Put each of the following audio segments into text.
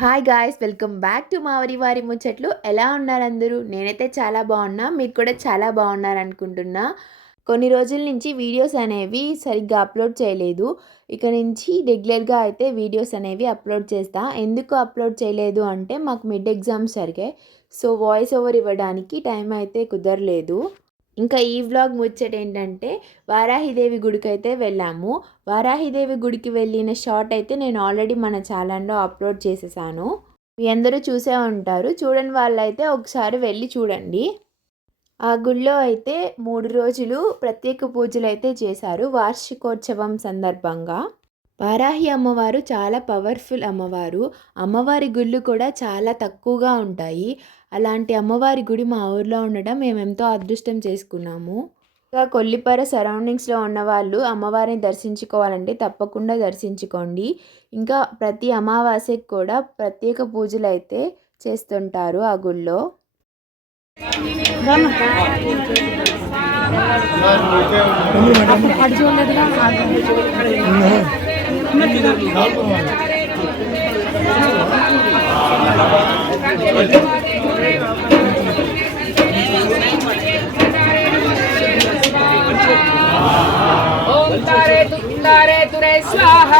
Hi guys, welcome back to మావరి వారి ముచ్చట్లు. ఎలా ఉన్నారు అందరూ? నేనైతే చాలా బాగున్నా, మీరు కూడా చాలా బాగున్నారనుకుంటున్నా. కొన్ని రోజుల నుంచి వీడియోస్ అనేవి సరిగ్గా అప్లోడ్ చేయలేదు. ఇక నుంచి రెగ్యులర్గా అయితే వీడియోస్ అనేవి అప్లోడ్ చేస్తా. ఎందుకు అప్లోడ్ చేయలేదు అంటే మాకు మిడ్ ఎగ్జామ్స్ జరిగాయి. సో వాయిస్ ఓవర్ ఇవ్వడానికి టైం అయితే కుదరలేదు. ఇంకా ఈ వ్లాగ్ ముచ్చటేంటంటే వారాహిదేవి గుడికైతే వెళ్ళాము. వారాహిదేవి గుడికి వెళ్ళిన షార్ట్ అయితే నేను ఆల్రెడీ మన ఛానల్లో అప్లోడ్ చేసేసాను. మీ అందరూ చూసే ఉంటారు. చూడని వాళ్ళైతే ఒకసారి వెళ్ళి చూడండి. ఆ గుడిలో అయితే 3 రోజులు ప్రత్యేక పూజలు అయితే చేశారు వార్షికోత్సవం సందర్భంగా. వారాహి అమ్మవారు చాలా పవర్ఫుల్ అమ్మవారు. అమ్మవారి గుళ్ళు కూడా చాలా తక్కువగా ఉంటాయి. అలాంటి అమ్మవారి గుడి మా ఊర్లో ఉండడం మేమెంతో అదృష్టం చేసుకున్నాము. ఇంకా కొల్లిపర సరౌండింగ్స్లో ఉన్నవాళ్ళు అమ్మవారిని దర్శించుకోవాలంటే తప్పకుండా దర్శించుకోండి. ఇంకా ప్రతి అమావాస్యకి కూడా ప్రత్యేక పూజలు అయితే చేస్తుంటారు ఆ గుళ్ళో. ఓం తారే తురే స్వాహ,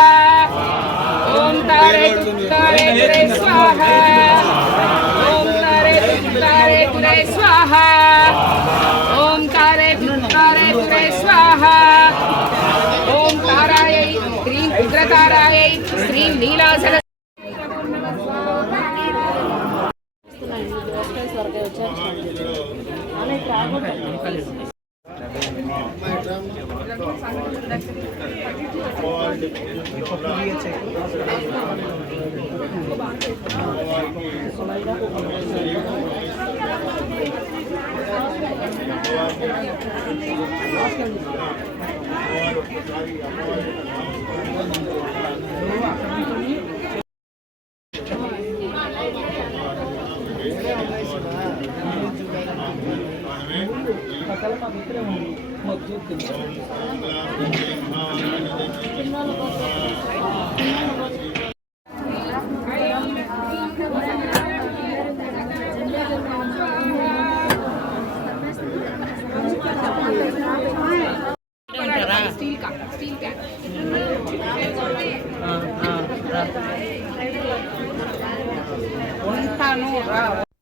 ఓం తారే తురే స్వాహ, ఓం తారే తురే స్వాహ, ఓం తారే తురే స్వాహ, ఓం తారాయై శ్రీం ఉగ్రతారాయై శ్రీం నీలాసన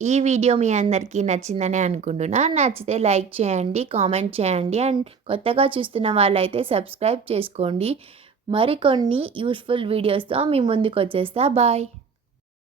ఈ వీడియో మీ అందరికీ నచ్చిందని అనుకుంటున్నా. నచ్చితే లైక్ చేయండి, కామెంట్ చేయండి అండ్ కొత్తగా చూస్తున్న వాళ్ళైతే సబ్స్క్రైబ్ చేసుకోండి. మరికొన్ని యూస్ఫుల్ వీడియోస్తో మీ ముందుకు వచ్చేస్తా. బాయ్.